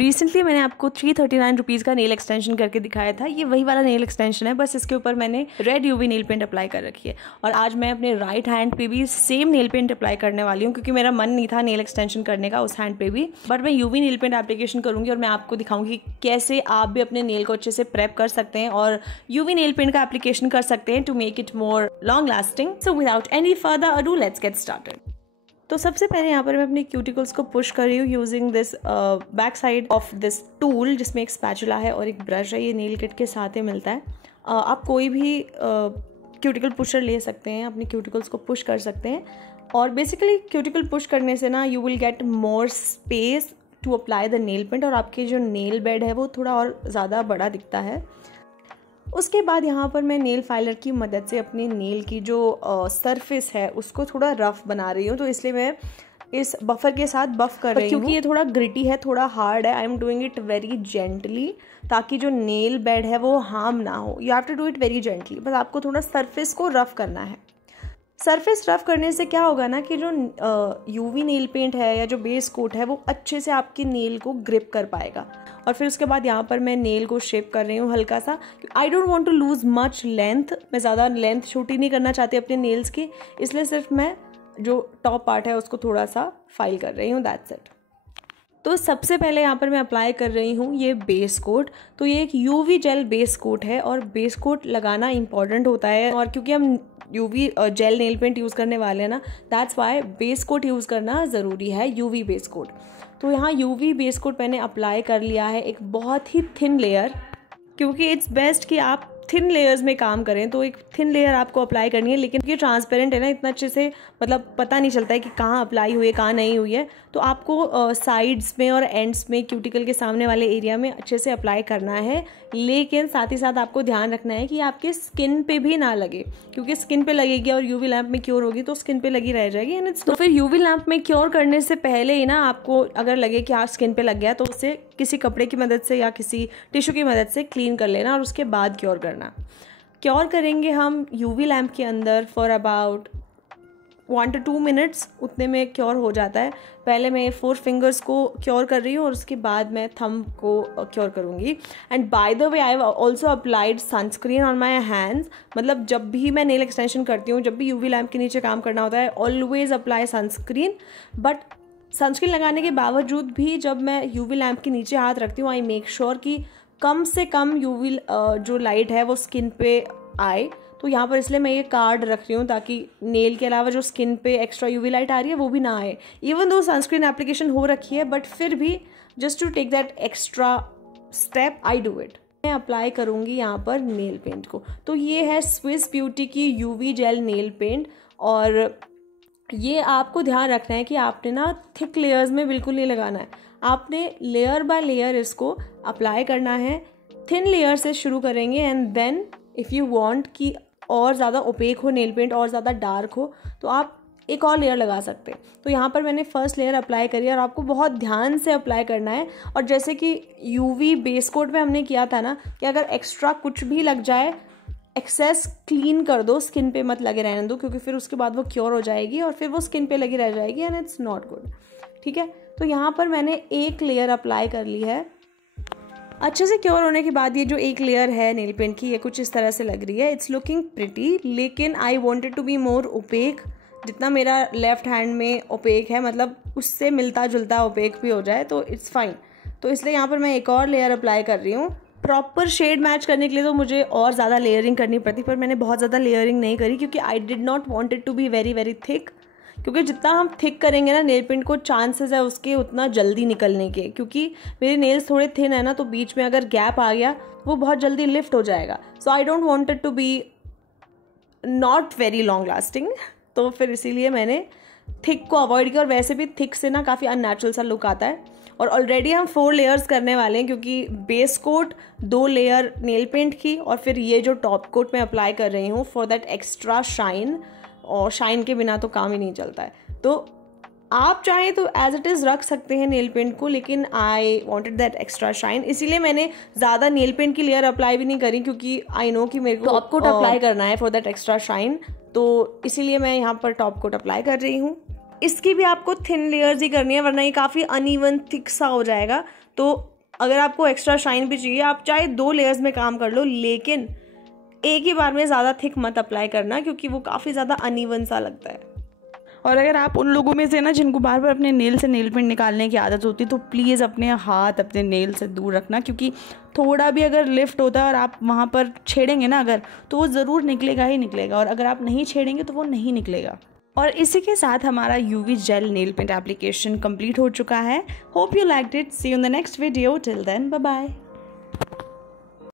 Recently मैंने आपको 339 rupees का नेल एक्सटेंशन करके दिखाया था। ये वही वाला नेल एक्सटेंशन है, बस इसके ऊपर मैंने red UV nail paint apply कर रखी है। और आज मैं अपने राइट हैंड पे भी सेम नेल पेंट अप्लाई करने वाली हूँ, क्योंकि मेरा मन नहीं था नेल एक्सटेंशन करने का उस हैंड पे भी, बट मैं यूवी नेल पेंट एप्लीकेशन करूँगी और मैं आपको दिखाऊंगी कैसे आप भी अपने नेल को अच्छे से प्रेप कर सकते हैं और यूवी नेल पेंट का एप्लीकेशन कर सकते हैं to make it more long lasting. So without any further ado let's get started. तो सबसे पहले यहाँ पर मैं अपने क्यूटिकल्स को पुश कर रही हूँ using this back side of this tool, जिसमें एक स्पैचुला है और एक ब्रश है। ये नेल किट के साथ ही मिलता है। आप कोई भी क्यूटिकल पुशर ले सकते हैं, अपने क्यूटिकल्स को पुश कर सकते हैं। और बेसिकली क्यूटिकल पुश करने से ना you will get more space to apply the nail paint, और आपके जो नेल बेड है वो थोड़ा और ज़्यादा बड़ा दिखता है। उसके बाद यहाँ पर मैं नेल फाइलर की मदद से अपनी नेल की जो सरफेस है उसको थोड़ा रफ़ बना रही हूँ। तो इसलिए मैं इस बफर के साथ बफ कर रही हूँ, क्योंकि ये थोड़ा ग्रिटी है, थोड़ा हार्ड है। I am doing it very gently, ताकि जो नेल बेड है वो हार्म ना हो। You have to do it very gently. बस आपको थोड़ा सरफेस को रफ़ करना है। सरफेस रफ़ करने से क्या होगा ना कि जो यूवी नेल पेंट है या जो बेस कोट है वो अच्छे से आपकी नेल को ग्रिप कर पाएगा। और फिर उसके बाद यहाँ पर मैं नेल को शेप कर रही हूँ हल्का सा। I don't want to lose much length, मैं ज़्यादा लेंथ छोटी नहीं करना चाहती अपने नेल्स की, इसलिए सिर्फ मैं जो टॉप पार्ट है उसको थोड़ा सा फाइल कर रही हूँ, दैट्स इट। तो सबसे पहले यहाँ पर मैं अप्लाई कर रही हूँ ये बेस कोट। तो ये एक यूवी जेल बेस कोट है और बेस कोट लगाना इंपॉर्टेंट होता है, और क्योंकि हम UV gel nail paint use करने वाले हैं ना, that's why base coat use करना ज़रूरी है, यूवी बेस कोट। तो यहाँ यूवी बेस कोट मैंने अप्लाई कर लिया है, एक बहुत ही थिन लेयर, क्योंकि इट्स बेस्ट कि आप थिन लेयर्स में काम करें। तो एक थिन लेयर आपको अप्लाई करनी है, लेकिन ये ट्रांसपेरेंट है ना, इतना अच्छे से मतलब पता नहीं चलता है कि कहाँ अप्लाई हुई है कहाँ नहीं हुई है। तो आपको साइड्स में और एंड्स में क्यूटिकल के सामने वाले एरिया में अच्छे से अप्लाई करना है, लेकिन साथ ही साथ आपको ध्यान रखना है कि आपके स्किन पे भी ना लगे, क्योंकि स्किन पे लगेगी और यूवी लैंप में क्योर होगी तो स्किन पे लगी रह जाएगी। एंड तो फिर यूवी लैंप में क्योर करने से पहले ही ना आपको अगर लगे कि हाँ स्किन पे लग गया, तो उसे किसी कपड़े की मदद से या किसी टिश्यू की मदद से क्लीन कर लेना और उसके बाद क्योर करना। क्योर करेंगे हम यूवी लैंप के अंदर फॉर अबाउट 1 to 2 मिनट्स, उतने में क्योर हो जाता है। पहले मैं 4 फिंगर्स को क्योर कर रही हूँ और उसके बाद मैं थंब को क्योर करूँगी। And by the way I have also applied sunscreen on my hands. मतलब जब भी मैं नेल एक्सटेंशन करती हूँ, जब भी यूवी लैंप के नीचे काम करना होता है, always apply sunscreen. But sunscreen लगाने के बावजूद भी जब मैं यूवी लैंप के नीचे हाथ रखती हूँ, आई मेक श्योर कि कम से कम यूवी जो लाइट है वो स्किन पे आए। तो यहाँ पर इसलिए मैं ये कार्ड रख रही हूँ ताकि नेल के अलावा जो स्किन पे एक्स्ट्रा यूवी लाइट आ रही है वो भी ना आए। इवन दो सनस्क्रीन एप्लीकेशन हो रखी है, बट फिर भी just to take that extra step I do it. मैं अप्लाई करूँगी यहाँ पर नेल पेंट को। तो ये है स्विस ब्यूटी की यूवी जेल नेल पेंट, और ये आपको ध्यान रखना है कि आपने ना थिक लेयर्स में बिल्कुल नहीं लगाना है। आपने लेयर बाय लेयर इसको अप्लाई करना है। थिन लेयर से शुरू करेंगे and then if you want कि और ज़्यादा ओपेक हो नेल पेंट और ज़्यादा डार्क हो, तो आप एक और लेयर लगा सकते हैं। तो यहाँ पर मैंने फर्स्ट लेयर अप्लाई करी है और आपको बहुत ध्यान से अप्लाई करना है। और जैसे कि यूवी बेस कोट में हमने किया था ना कि अगर एक्स्ट्रा कुछ भी लग जाए, एक्सेस क्लीन कर दो, स्किन पे मत लगे रहने दो, क्योंकि फिर उसके बाद वो क्योर हो जाएगी और फिर वो स्किन पे लगी रह जाएगी एंड इट्स नॉट गुड। ठीक है, तो यहाँ पर मैंने एक लेयर अप्लाई कर ली है। अच्छे से क्योर होने के बाद ये जो एक लेयर है नेल पेंट की, ये कुछ इस तरह से लग रही है। इट्स लुकिंग प्रिटी, लेकिन I wanted to be more opaque. जितना मेरा लेफ्ट हैंड में ओपेक है, मतलब उससे मिलता जुलता ओपेक भी हो जाए तो इट्स फाइन। तो इसलिए यहाँ पर मैं एक और लेयर अप्लाई कर रही हूँ। प्रॉपर शेड मैच करने के लिए तो मुझे और ज़्यादा लेयरिंग करनी पड़ती, पर मैंने बहुत ज़्यादा लेयरिंग नहीं करी, क्योंकि I did not want it to be very very thick. क्योंकि जितना हम थिक करेंगे ना नेल पेंट को, चांसेस है उसके उतना जल्दी निकलने के। क्योंकि मेरे नेल्स थोड़े थिन है ना, तो बीच में अगर गैप आ गया वो बहुत जल्दी लिफ्ट हो जाएगा। So I don't want it to be not very long lasting. तो फिर इसीलिए मैंने थिक को अवॉइड किया। और वैसे भी थिक से ना काफ़ी अननेचुरल सा लुक आता है। और ऑलरेडी हम 4 लेयर्स करने वाले हैं, क्योंकि base coat, 2 layer nail paint की, और फिर ये जो टॉप कोट मैं अप्लाई कर रही हूँ फॉर दैट एक्स्ट्रा शाइन। और शाइन के बिना तो काम ही नहीं चलता है। तो आप चाहें तो एज इट इज़ रख सकते हैं नेल पेंट को, लेकिन I wanted that extra shine, इसीलिए मैंने ज़्यादा नेल पेंट की लेयर अप्लाई भी नहीं करी, क्योंकि आई नो कि मेरे को टॉप कोट अप्लाई करना है फॉर दैट एक्स्ट्रा शाइन। तो इसीलिए मैं यहाँ पर टॉप कोट अप्लाई कर रही हूँ। इसकी भी आपको थिन लेयर्स ही करनी है, वरना ये काफ़ी अनइवन थिक सा हो जाएगा। तो अगर आपको एक्स्ट्रा शाइन भी चाहिए, आप चाहे 2 लेयर्स में काम कर लो, लेकिन एक ही बार में ज़्यादा थिक मत अप्लाई करना, क्योंकि वो काफ़ी ज़्यादा अनइवन सा लगता है। और अगर आप उन लोगों में से ना जिनको बार बार अपने नेल से नेल पेंट निकालने की आदत होती है, तो प्लीज़ अपने हाथ अपने नेल से दूर रखना, क्योंकि थोड़ा भी अगर लिफ्ट होता है और आप वहाँ पर छेड़ेंगे ना अगर, तो वो ज़रूर निकलेगा ही निकलेगा, और अगर आप नहीं छेड़ेंगे तो वो नहीं निकलेगा। और इसी के साथ हमारा UV gel nail paint application complete हो चुका है। Hope you liked it. See you in the next video. Till then, bye bye.